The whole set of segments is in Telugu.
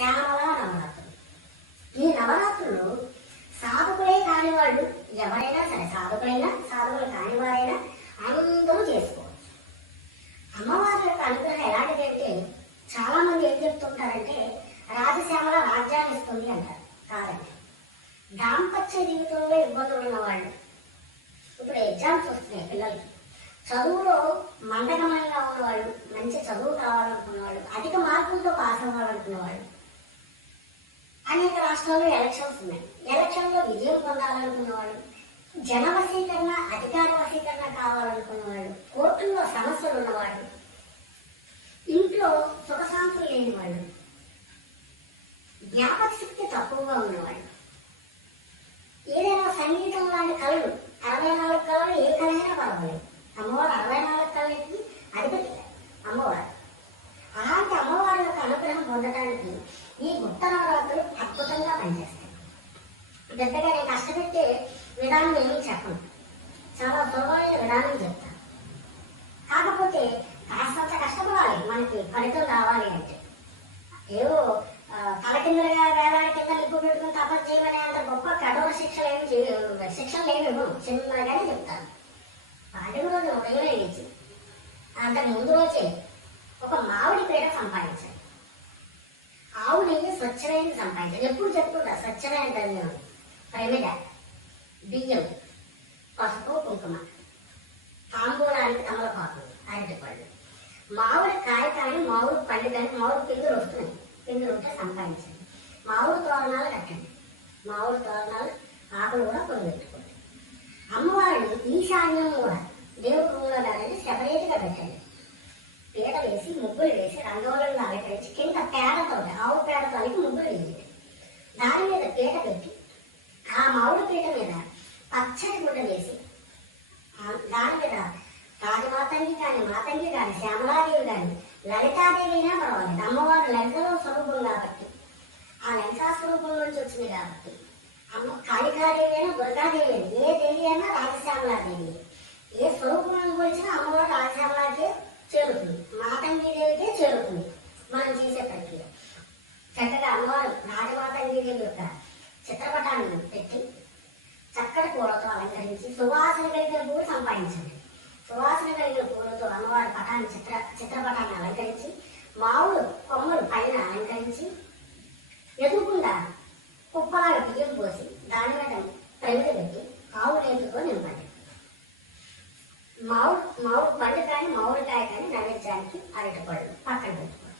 శ్యామల నవరాత్రులు. ఈ నవరాత్రులు సాధకులే కాని వాళ్ళు ఎవరైనా సరే సాధకులైనా సాధకులు కాని వారైనా అందరూ చేసుకోవచ్చు. అమ్మవారి యొక్క అనుగ్రహం ఎలాంటిది అంటే చాలా మంది ఏం చెప్తుంటారంటే రాజశ్యామల రాజ్యాన్ని ఇస్తుంది అంటారు కాదండి. దాంపత్య జీవితంలో ఇబ్బందులు ఉన్న వాళ్ళు. ఇప్పుడు ఎగ్జామ్స్ వస్తున్నాయి పిల్లలకి. చదువులో మందగమనంగా ఉన్నవాళ్ళు మంచి చదువు కావాలనుకున్న వాళ్ళు అధిక మార్కులతో పాస్ అవ్వాలనుకున్న వాళ్ళు అనేక రాష్ట్రాల్లో ఎలక్షన్స్ ఉన్నాయి. ఎలక్షన్లో విజయం పొందాలనుకున్న వాళ్ళు జన వశీకరణ అధికార వశీకరణ కావాలనుకున్న వాళ్ళు కోర్టుల్లో సమస్యలు ఉన్నవాళ్ళు ఇంట్లో సుఖశాంతులు లేని వాళ్ళు జ్ఞాపక శక్తి తక్కువగా ఉన్నవాళ్ళు ఏదైనా సంగీతం లాంటి కళలు అరవై నాలుగు కళలు ఏ కళ అయినా పర్వాలేదు. అమ్మవారు అరవై నాలుగు కళలకి అధిపతి అమ్మవారు. అలాంటి అమ్మవారి యొక్క అనుగ్రహం పొందడానికి ఈ గుప్త నవరాత్రులు అద్భుతంగా పనిచేస్తాయి. పెద్దగా నేను కష్టపెట్టే విధానం ఏమీ చెప్పను. చాలా సులభమైన విధానం చెప్తాను. కాకపోతే కాస్తంత కష్టపడాలి. మనకి ఫలితం రావాలి అంటే. ఏవో ఆ, తల కిందలుగా వేలాడి కింద నిప్పు పెట్టుకుని తపస్సు చేయమనే అంత గొప్ప కఠోర శిక్షలు ఏమి శిక్షలు ఏమి చిన్నగానే చెప్తాను. పాటిక రోజు ఉదయం లేచి అంతకు ముందు రోజే ఒక మామిడి పీడ సంపాదించాలి. స్వచ్ఛమైన సంపాదించాలి ఎప్పుడు చెప్పుకుంటా స్వచ్ఛమైన ధన్యం ప్రమిద బియ్యం పసుపు కుంకుమ. తాంబూలానికి తమలపాకు అరటిపళ్ళు. మామిడి కాయ కానీ మామిడి పండు కానీ మామిడి పిందులు వస్తున్నాయి. పిందులు ఉంటే సంపాదించండి. మామిడి తోరణాలు కట్టండి. మామిడి తోరణాలు ఆకులు కూడా కొన్ని పెట్టుకోండి. అమ్మవారిని ఈశాన్యం కూడా దేవుడు రూమ్లో కాదండి సెపరేట్గా పెట్టండి. వేసి ముగ్గులు వేసి రంగవరం అలంకరించి కింద పేడతో ఆవు పేడతో అయితే ముగ్గులు వేయండి దాని మీద పీట పెట్టి ఆ మామిడి పీట మీద పచ్చడి గుడ్డ వేసి దాని మీద రాజమాతంగి కానీ మాతంగి కానీ శ్యామలాదేవి కానీ లలితాదేవి అయినా పర్వాలేదు. అమ్మవారు లలితలో స్వరూపం కాబట్టి ఆ లలితా స్వరూపం నుంచి వచ్చింది కాబట్టి అమ్మ కాళికాదేవి అయినా దుర్గాదేవి అయినా ఏ దేవి అయినా రాజశ్యామలాదేవి. ఏ స్వరూపం వచ్చినా అమ్మవారు రాజశ్యామలాదేవి చేరుతుంది మాతంగి దేవికే చేరుతుంది మనం చేసే ప్రక్రియ. చక్కగా అమ్మవారు రాజమాతంగి యొక్క చిత్రపటాన్ని పెట్టి చక్కటి పూలతో అలంకరించి సువాసన కలిగిన పూలు సంపాదించండి. సువాసన కలిగిన పూలతో అమ్మవారి పటాన్ని చిత్ర చిత్రపటాన్ని అలంకరించి మామూలు కొమ్మలు పైన అలంకరించి ఎదురుకుండా కుప్పలాగా బియ్యం పోసి దాని మీద ప్రమిద పెట్టి ఆవు నేతితో నింపండి. మామిడి మామిడి పండు కానీ మామిడికాయ కానీ నైవేద్యానికి అరటిపళ్ళు పక్కన పెట్టుకోండి.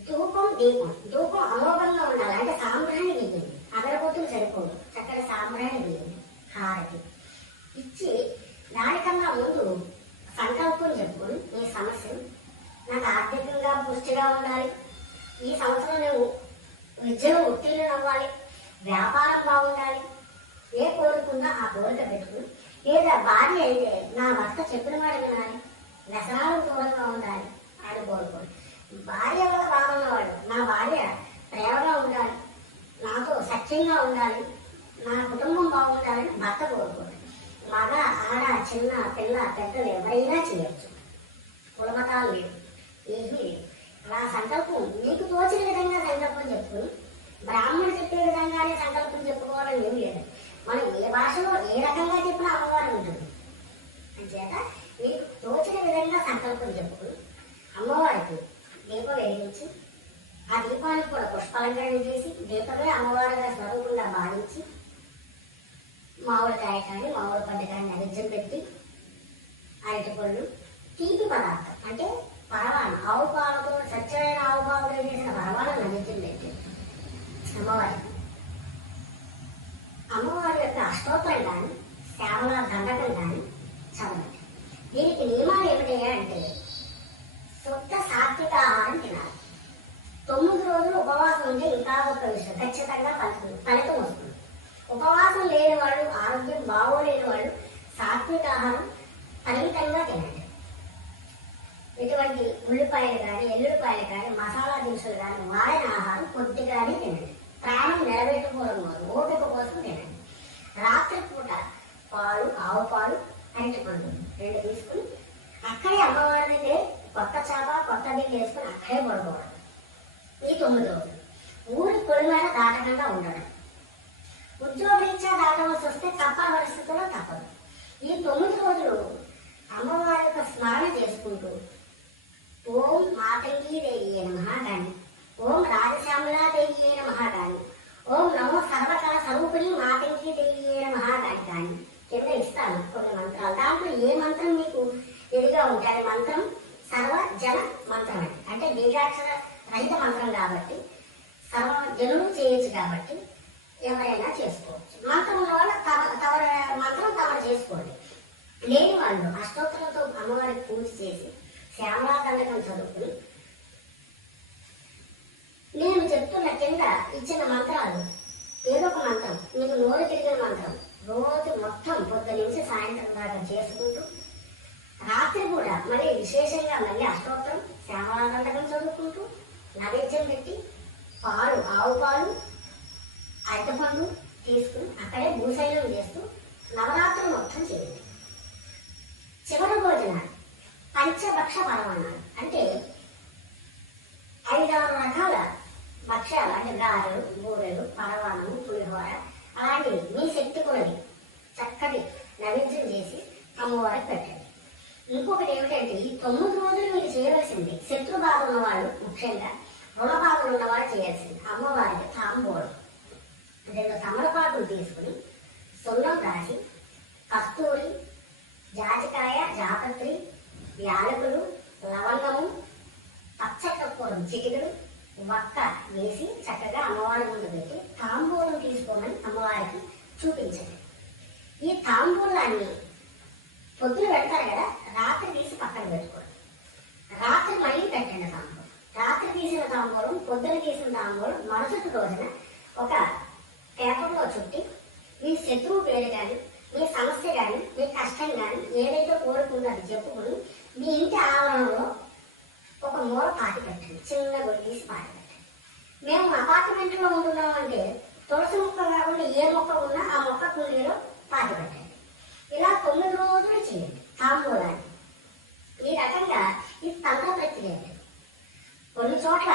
ధూపం దీపం. ధూపం అమోఘంగా ఉండాలి. అంటే సాంబ్రాణి వేయండి అగరబత్తులు సరిపోదు. చక్కటి సాంబ్రాణి వేయండి హారతి. ఇచ్చి దానికన్నా ముందు సంకల్పం చెప్పుకొని ఈ సమస్యను నాకు ఆర్థికంగా పుష్టిగా ఉండాలి. ఈ సంవత్సరం నేను విద్యలో ఉత్తీర్ణం అవ్వాలి. వ్యాపారం బాగుండాలి. ఏ కోరుకున్నా ఆ కోరిక పెట్టుకుని లేదా భార్య అయితే నా భర్త చెప్పిన మాట వినాలి. వ్యసనాలకు దూరంగా ఉండాలి అని కోరుకోండి భార్య వల్ల బాగున్నవాడు నా భార్య ప్రేమగా ఉండాలి నాతో సత్యంగా ఉండాలి నా కుటుంబం బాగుండాలని భర్త కోరుకోండి మగ ఆడ చిన్న పిల్ల పెద్దలు ఎవరైనా చేయొచ్చు. కులమతాలు లేవు ఏమీ లేవు. నా సంకల్పం మీకు తోచిన విధంగా సంకల్పం చెప్పుకుని బ్రాహ్మణుడు చెప్పే విధంగానే సంకల్పం చెప్పుకోవాలని ఏం లేదు. మనం ఏ భాషలో ఏ రకంగా చెప్పినా అమ్మవారు ఉంటుంది. అంచేత మీకు తోచిన విధంగా సంకల్పం చెప్పుకుని అమ్మవారికి దీపం వెలిగించి ఆ దీపానికి కూడా పుష్పాలంకరణ చేసి దీపమే అమ్మవారిగా స్వరూపంగా భావించి మామిడికాయ కానీ మామిడి పండు కానీ నైవేద్యం పెట్టి అరటిపళ్ళు తీపి పదార్థం. అంటే పరవాణం ఆవు పాలతో స్వచ్ఛమైన ఆవు పాలతో చేసిన పరవాణం నైవేద్యం పెట్టి అమ్మవారికి అమ్మవారి యొక్క అష్టోత్తరం కానీ సేవల దండకం కానీ చదవండి. దీనికి నియమాలు ఏమిటి అంటే శుద్ధ సాత్విక ఆహారం తినాలి. తొమ్మిది రోజులు ఉపవాసం ఉంటే ఇంకా ఒక విషయం ఖచ్చితంగా ఫలితం ఫలితం వస్తుంది. ఉపవాసం లేని వాళ్ళు ఆరోగ్యం బాగోలేని వాళ్ళు సాత్విక ఆహారం పరిమితంగా తినండి. ఎటువంటి ఉల్లిపాయలు కానీ ఎల్లుల్లిపాయలు కానీ మసాలా దినుసులు కానీ వాడిన ఆహారం కొద్దిగానే తినండి. ప్రాణం నిలబెట్టుకోవడం కోసం ఓపిక కోసం తినండి రాత్రి పూట పాలు ఆవు పాలు అరటిపండు రెండు తీసుకుని అక్కడే అమ్మవారి దగ్గరే కొత్త చేప కొత్త బియ్యం వేసుకుని అక్కడే పడుకోవడం. ఈ తొమ్మిది ఊరి పొలిమేర దాటకుండా ఉండడం. ఉద్యోగరీత్యా దాటవలసి వస్తే తప్ప పరిస్థితుల్లో తప్పదు ఈ తొమ్మిది రోజులు అమ్మవారి యొక్క స్మరణ చేసుకుంటూ ఓం మాతంగి దేవియే నమః గాని ఓం రాజశ్యామలా దేవియే నమః గాని ఓం నమో సర్వకళ స్వరూపిణి మాతంగి దేవియే నమః గాని కానీ కింద ఇస్తాను కొన్ని మంత్రాలు దాంట్లో ఏ మంత్రం మీకు ఇదిగా ఉంటాయి మంత్రం సర్వ జన మంత్రం అండి అంటే బీజాక్షర పెద్ద మంత్రం కాబట్టి సర్వ జనులు చేయొచ్చు కాబట్టి ఎవరైనా చేసుకోవచ్చు. మంత్రం ఉన్న వాళ్ళు తమ తమ మంత్రం తమరు చేసుకోండి. లేని వాళ్ళు అష్టోత్తరంతో అమ్మవారికి పూజ చేసి శ్యామలా దండకం చదువుకుని నేను చెప్తున్న కింద ఇచ్చిన మంత్రాలు ఏదో ఒక మంత్రం మీకు నోరు తిరిగిన మంత్రం రోజు మొత్తం పొద్దు నుంచి సాయంత్రం దాకా చేసుకుంటూ రాత్రి కూడా మళ్ళీ విశేషంగా మళ్ళీ అష్టోత్తరం శ్యామలా దండకం చదువుకుంటూ నైవేద్యం పెట్టి పాలు ఆవు పాలు అరటిపండు తీసుకుని అక్కడే భూశైలం చేస్తూ నవరాత్రులు మొత్తం చేయండి. చివరి భోజనాలు పంచభక్ష పరమాణాలు అంటే ఐదారు రకాల భక్ష్యాలు అంటే గారెలు బూరెలు పరవాణము పులిహోర అలాంటివి మీ శక్తి కొలది చక్కటి నైవేద్యం చేసి అమ్మవారికి పెట్టండి. ఇంకొకటి ఏమిటంటే ఈ తొమ్మిది రోజులు మీరు చేయవలసింది శత్రు బాధ ఉన్నవాళ్ళు ముఖ్యంగా రుణ ఉన్నవారు చేయాల్సింది. అమ్మవారికి తాంబూలం. రెండు తమలపాకులు తీసుకుని సున్నం రాసి కస్తూరి జాజికాయ జాపత్రి యాలకులు లవంగము పచ్చకూరం చిటికలు వక్క వేసి చక్కగా అమ్మవారి ముందు పెట్టి తాంబూలం తీసుకోమని అమ్మవారికి చూపించండి. ఈ తాంబూలాన్ని పొద్దున పెడతారు కదా రాత్రి తీసి పక్కన పెట్టుకోండి. రాత్రి మళ్ళీ పెట్టండి తాంబూలం రాత్రి తీసిన తాంబూలం పొద్దున తీసిన తాంబూలం మరుసటి రోజున ఒక పేపర్లో చుట్టి మీ శత్రువు పేరు కానీ మీ సమస్య కానీ మీ కష్టం కానీ ఏదైతే కోరుకుందో చెప్పుకుని మీ ఇంటి ఆవరణలో ఒక మూల పాతి పెట్టండి చిన్న గుడి తీసి పాతి పెట్టండి. మేము అపార్ట్మెంట్లో ఉంటున్నాం అంటే తులసి మొక్క కాకుండా ఏ మొక్క ఉన్నా ఆ మొక్క కుండీలో పాతి పెట్టండి ఇలా తొమ్మిది రోజులు చేయండి తాంబూలాన్ని ఈ రకంగా ఇది తంత్ర ప్రక్రియ అండి. కొన్ని చోట్ల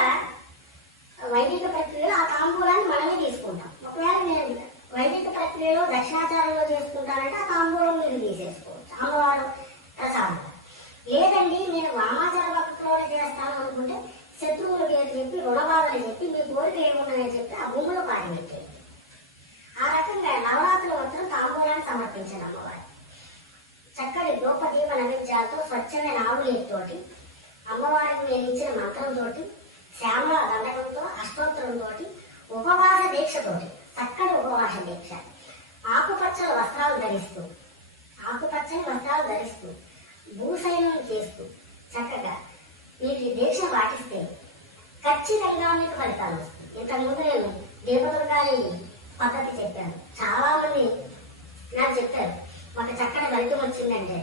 వైదిక ప్రక్రియలో ఆ తాంబూలాన్ని మనమే తీసుకుంటాం ఒకవేళ నేను వైదిక ప్రక్రియలో దక్షిణాచారంలో చేసుకుంటానంటే ఆ తాంబూలం మీరు తీసేసుకోవచ్చు అమ్మవారు ప్రసాదం లేదండి నేను వామాచార భక్తిలోనే చేస్తాను అనుకుంటే శత్రువుల పేరు చెప్పి రుణబాధలు చెప్పి మీ కోరిక ఏమున్నాయని చెప్పి ఆ భూమిలో పారిపెట్టేయండి ఆ రకంగా నవరాత్రుల మాత్రం తాంబూలాన్ని సమర్పించాను అమ్మవారు. చక్కటి ద్రౌపదీప నైవేద్యాలతో స్వచ్ఛమైన ఆవులేతోటి అమ్మవారికి నేను ఇచ్చిన మంత్రంతో శ్యామల దండకంతో అష్టోత్తరంతో ఉపవాస దీక్షతోటి చక్కటి ఉపవాస దీక్ష. ఆకుపచ్చల వస్త్రాలు ధరిస్తూ ఆకుపచ్చని వస్త్రాలు ధరిస్తూ భూశయనం చేస్తూ చక్కగా మీరు దీక్ష పాటిస్తే ఖచ్చితంగా మీకు ఫలితాలు వస్తాయి ఇంతకుముందు నేను దీపదుర్గాని పద్ధతి చెప్పాను చాలా మంది నాకు చెప్పారు ఒక చక్కని ఫలితం వచ్చిందంటే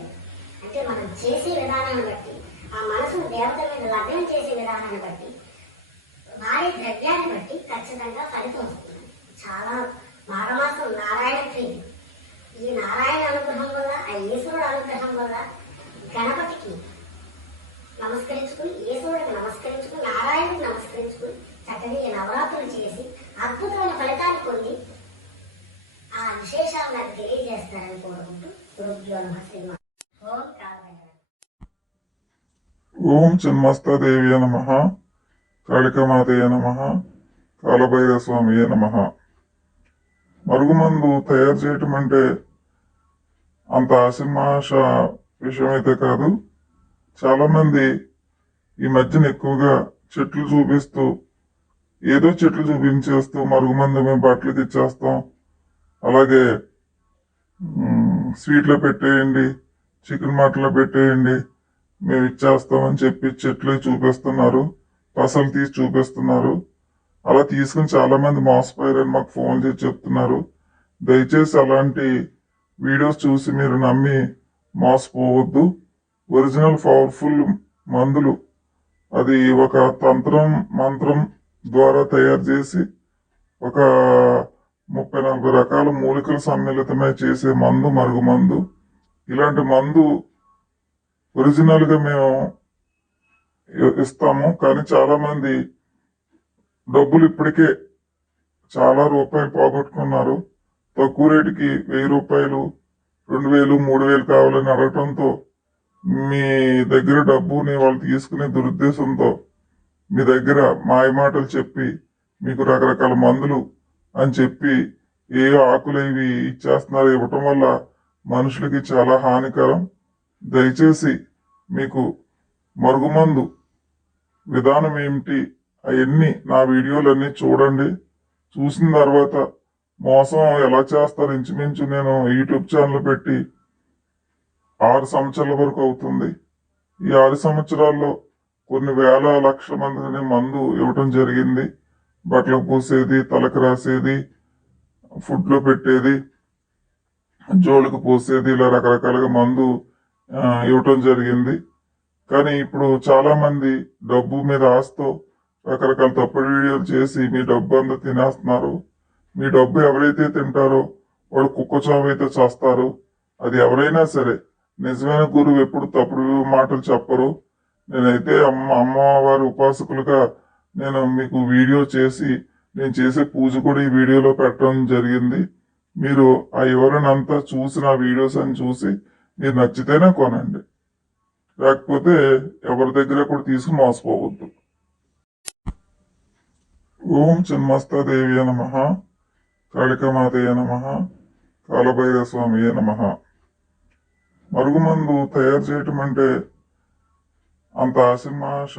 అంటే మనం చేసే విధానాన్ని బట్టి ఆ మనసును దేవతల మీద లగ్నం చేసే విధానాన్ని బట్టి వారి ద్రవ్యాన్ని బట్టి ఖచ్చితంగా ఫలితం వస్తుంది. చాలా మాఘమాసం నారాయణ ప్రీతి ఈ నారాయణ అనుగ్రహం వల్ల ఆ ఈశ్వరుడు అనుగ్రహం వల్ల గణపతికి నమస్కరించుకుని ఈశ్వరుడికి నమస్కరించుకుని నారాయణుడికి నమస్కరించుకుని చక్కగా ఈ నవరాత్రులు చేసి అద్భుతమైన ఫలితాన్ని పొంది ఆ విశేషాలు నాకు తెలియజేస్తారని కోరుకుంటూ గురుభ్యో సినిమా ఓం కాలభైరవ ఓం చిన్మస్తాదేవ్య నమ కాళికమాతయ నమ కాలభైర స్వామియ నమ. మరుగుమందు తయారు చేయటం అంటే అంత ఆశమాష విషయం అయితే కాదు. చాలా మంది ఈ మధ్యన ఎక్కువగా చెట్లు చూపిస్తూ ఏదో చెట్లు చూపించేస్తూ మరుగుమందు మేము బట్టలు తెచ్చేస్తాం. అలాగే స్వీట్లో పెట్టేయండి చికెన్ మటన్లో పెట్టేయండి మేము ఇచ్చేస్తామని చెప్పి చెట్లు చూపిస్తున్నారు పసలు తీసి చూపిస్తున్నారు. అలా తీసుకుని చాలా మంది మోసపోయారని మాకు ఫోన్ చేసి చెప్తున్నారు. దయచేసి అలాంటి వీడియోస్ చూసి మీరు నమ్మి మోసపోవద్దు. ఒరిజినల్ పవర్ఫుల్ మందులు. అది ఒక తంత్రం మంత్రం ద్వారా తయారు చేసి ఒక ముప్పై నలభై రకాల మూలికలు సమ్మిళితమై చేసే మందు మరుగు మందు. ఇలాంటి మందు ఒరిజినల్గా మేము ఇస్తాము కానీ చాలామంది డబ్బులు ఇప్పటికే చాలా రూపాయలు పోగొట్టుకున్నారు. తక్కువ రేటుకి వెయ్యి రూపాయలు రెండు వేలు మూడు వేలు కావాలని అడగటంతో మీ దగ్గర డబ్బుని వాళ్ళు తీసుకునే దురుద్దేశంతో మీ దగ్గర మాయమాటలు చెప్పి మీకు రకరకాల మందులు అని చెప్పి ఏ ఆకులు ఇవి ఇచ్చేస్తున్నారు ఇవ్వటం వల్ల మనుషులకి చాలా హానికరం. దయచేసి మీకు మరుగుమందు విధానం ఏమిటి అవన్నీ నా వీడియోలన్నీ చూడండి. చూసిన తర్వాత మోసం ఎలా చేస్తారు ఇంచుమించు నేను యూట్యూబ్ ఛానల్ పెట్టి ఆరు సంవత్సరాల వరకు అవుతుంది. ఈ ఆరు సంవత్సరాల్లో కొన్ని వేల లక్షల మందిని మందు ఇవ్వటం జరిగింది. బట్టలకు పూసేది తలకు రాసేది ఫుడ్లో పెట్టేది జోళ్ళకు పోసేది ఇలా రకరకాలుగా మందు ఇవ్వటం జరిగింది. కానీ ఇప్పుడు చాలామంది డబ్బు మీద ఆస్తో రకరకాల తప్పుడు వీడియోలు చేసి మీ డబ్బు అంతా తినేస్తున్నారు. మీ డబ్బు ఎవరైతే తింటారో వాళ్ళు కుక్క చావు అయితే చేస్తారు. అది ఎవరైనా సరే నిజమైన గురువు ఎప్పుడు తప్పుడు మాటలు చెప్పరు. నేనైతే అమ్మ అమ్మవారి ఉపాసకులుగా నేను మీకు వీడియో చేసి నేను చేసే పూజ కూడా ఈ వీడియోలో పెట్టడం జరిగింది. మీరు ఆ వివరణ చూసి నా వీడియోస్ అని చూసి మీరు నచ్చితేనే కొనండి. లేకపోతే ఎవరి దగ్గర కూడా తీసుకుని మోసపోవద్దు. ఓం చిన్మస్తాదేవి నమ. కాళికమాతయ నమ. కాలభైర స్వామి నమ. మరుగుమందు తయారు చేయటం అంటే అంత ఆశమాష